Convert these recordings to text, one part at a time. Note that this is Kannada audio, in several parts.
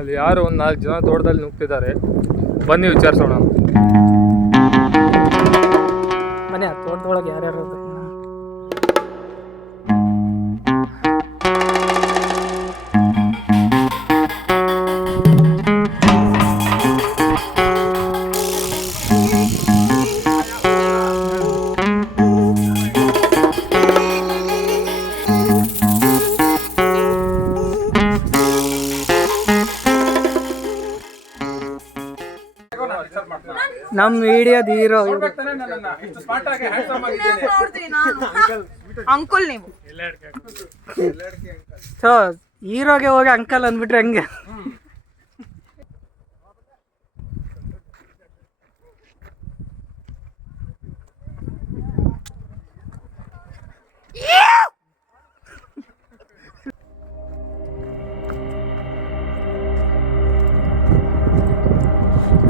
ಅಲ್ಲಿ ಯಾರು ಒಂದು 4 ಜನ ತೋಟದಲ್ಲಿ ನುಗ್ತಿದ್ದಾರೆ. ಬನ್ನಿ ವಿಚಾರಿಸೋಣ. ಬನ್ನಿ ಆ ತೋಟದೊಳಗೆ ಯಾರ್ಯಾರು ಇರ್ಬೇಕು. ನಮ್ಮ ವಿಡಿಯೋದ ಹೀರೋ ಅಂಕಲ್ ನೀವು ಸೊ ಹೀರೋಗೆ ಹೋಗಿ ಅಂಕಲ್ ಅಂದ್ಬಿಟ್ರೆ ಹಂಗೆ.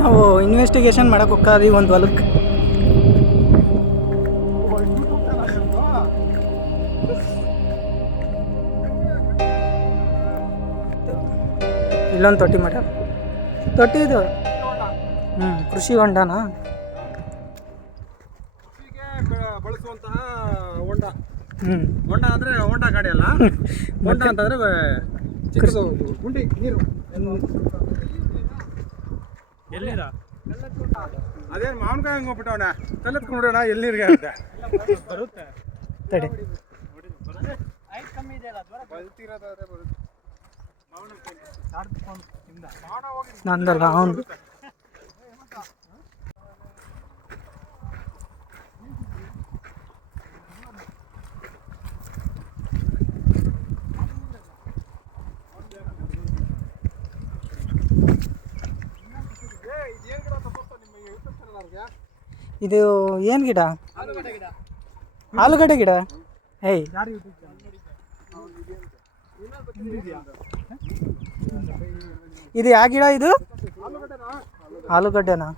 ನಾವು ಇನ್ವೆಸ್ಟಿಗೇಷನ್ ಮಾಡಕ್ಕೆ ಹೋಗ್ತೀವಿ ಒಂದು ಹೊಲಕ್ಕೆ. ಇಲ್ಲೊಂದು ತೊಟ್ಟಿ ಮಾಡ್ಯಾರ. ತೊಟ್ಟಿ ಇದು ಕೃಷಿ ಹೊಂಡನಾ? ಬಳಸುವಂತಹ ಹೊಂಡ. ಹೊಂಡ ಅಂದ್ರೆ ಹೊಂಡ ಗಾಡಿ ಅಲ್ಲ. ಹೊಂಡ ಅಂತಂದ್ರೆ ಚಿಕ್ಕದು ಗುಂಡಿ ನೀರು. ಎಲ್ಲಿರ ಅದೇನು ಮಾವಿನಕಾಯಿ ಹಂಗೆ ಹೋಗ್ಬಿಟ್ಟವನ ತಲೆತ್ಕೊಂಡ್ಬಿಡೋಣ ಎಲ್ಲಿರ್ಗೆ ಅಂತ ಬರುತ್ತೆ. ತಡಿ ನಂದಲ್ಲ ಅವನು. ಇದು ಏನು ಗಿಡ? ಆಲೂಗಡ್ಡೆ ಗಿಡ. ಏಯ್ ಇದು ಯಾವ ಗಿಡ? ಇದು ಆಲೂಗಡ್ಡೆನಾ?